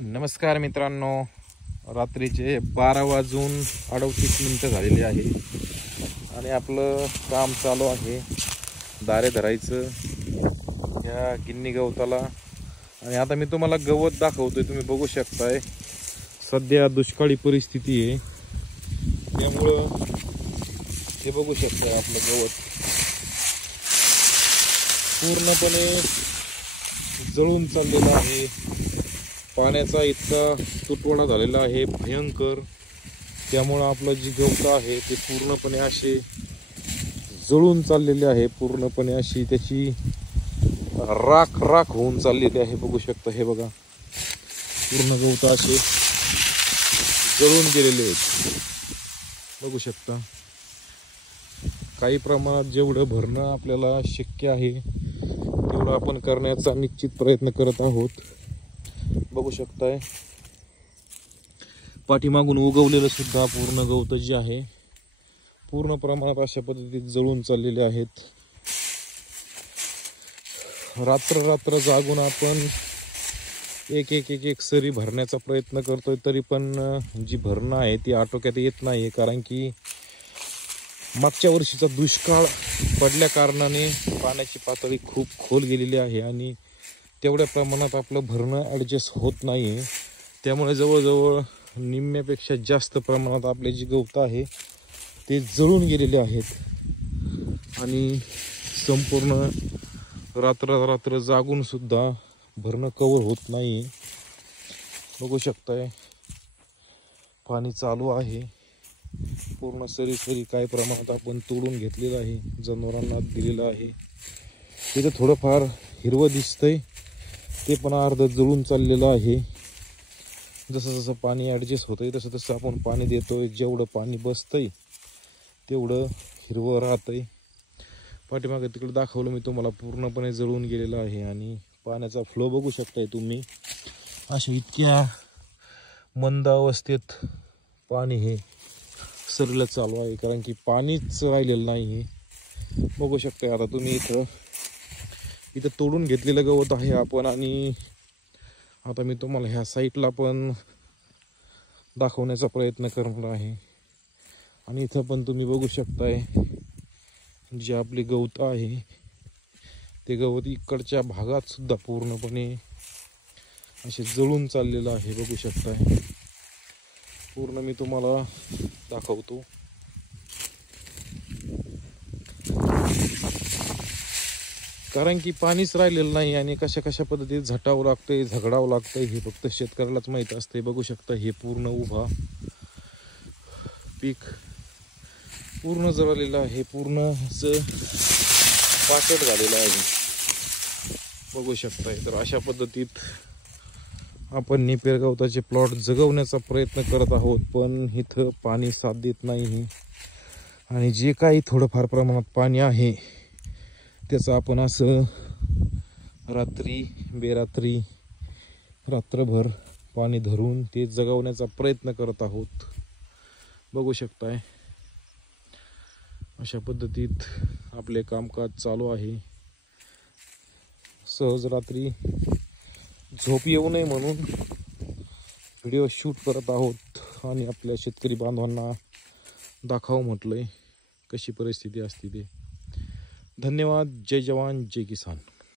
नमस्कार मित्रांनो, रात्रीचे 12:38 झालेले आहे आणि आपलं काम चालू आहे दारे धरायचं या गिन्नी गवताला। आणि आता मी तुम्हाला गवत दाखवतोय, तुम्ही बघू शकताय सध्या दुष्काळी परिस्थिती आहे, त्यामुळं हे बघू शकताय आपलं गवत पूर्णपणे जळून चाललेलं आहे। पाण्याचा इतका तुटवडा झालेला आहे भयंकर, त्यामुळे आपलं जी गवत आहे ते पूर्णपणे असे जळून चाललेले आहे, पूर्णपणे अशी त्याची राख राख होऊन चाललेली आहे। बघू शकता, हे बघा पूर्ण गवत असे जळून गेलेले आहेत, बघू शकता। काही प्रमाणात जेवढं भरणं आपल्याला शक्य आहे तेवढं आपण करण्याचा निश्चित प्रयत्न करत आहोत। बघू शकताय पाठीमागून उगवलेलं सुद्धा पूर्ण गवत जे आहे पूर्ण प्रमाणात अशा पद्धतीत जळून चाललेले आहेत। रात्र रात्र जागून आपण एक एक एक एक सरी भरण्याचा प्रयत्न करतोय, तरी पण जी भरणं आहे ती आटोक्यात येत नाही, कारण की मागच्या वर्षीचा दुष्काळ पडल्या कारणाने पाण्याची पातळी खूप खोल गेलेली आहे आणि तेवढ्या प्रमाणात आपलं भरणं ॲडजस्ट होत नाही। त्यामुळे जवळजवळ निम्म्यापेक्षा जास्त प्रमाणात आपले जी गवत आहे ते जळून गेलेले आहेत आणि संपूर्ण रात्र रात्र जागून सुद्धा भरणं कव्हर होत नाही। बघू शकताय पाणी चालू आहे, पूर्ण सरी काही प्रमाणात आपण तोडून घेतलेलं आहे, जनावरांना दिलेलं आहे। तिथं थोडंफार हिरवं दिसतंय, ते पण अर्ध जळून चाललेलं आहे। जसं जसं पाणी ॲडजस्ट होतंय तसं तसं आपण पाणी देतोय, जेवढं पाणी बसतंय तेवढं हिरवं राहतंय। पाठीमागे तिकडे दाखवलं मी तुम्हाला, पूर्णपणे जळून गेलेलं आहे आणि पाण्याचा फ्लो बघू शकताय तुम्ही, अशा इतक्या मंद अवस्थेत पाणी हे सरीला चालू आहे, कारण की पाणीच राहिलेलं नाही। बघू शकताय आता तुम्ही इथं तोडून घेतलेलं गवत आहे आपण, आणि आता मी तुम्हाला ह्या साईडला पण दाखवण्याचा प्रयत्न करणार आहे। आणि इथं पण तुम्ही बघू शकताय जे आपले गवत आहे ते गवत इकडच्या भागात सुद्धा पूर्णपणे असे जळून चाललेलं आहे। बघू शकताय, पूर्ण मी तुम्हाला दाखवतो। कारण की पाणीच राहिलेलं नाही आणि कशा कशा पद्धतीत झटावं लागतंय, झगडावं लागतंय हे फक्त शेतकऱ्यालाच माहीत असते। बघू शकता हे पूर्ण उभा पीक पूर्ण जळलेलं आहे, पूर्ण असं पाकेट झालेलं आहे, बघू शकताय। तर अशा पद्धतीत आपण नेपियर गवताचे प्लॉट जगवण्याचा प्रयत्न करत आहोत, पण इथं पाणी साथ देत नाही आणि जे काही थोडंफार प्रमाणात पाणी आहे त्याचं आपण असं रात्री बेरात्री रात्रभर पाणी धरून ते जगवण्याचा प्रयत्न करत आहोत। बघू शकताय अशा पद्धतीत आपले कामकाज चालू आहे। सहज रात्री झोप येऊ नये म्हणून व्हिडिओ शूट करत आहोत आणि आपल्या शेतकरी बांधवांना दाखवावं म्हटलंय कशी परिस्थिती असते ते। धन्यवाद। जय जवान जय किसान।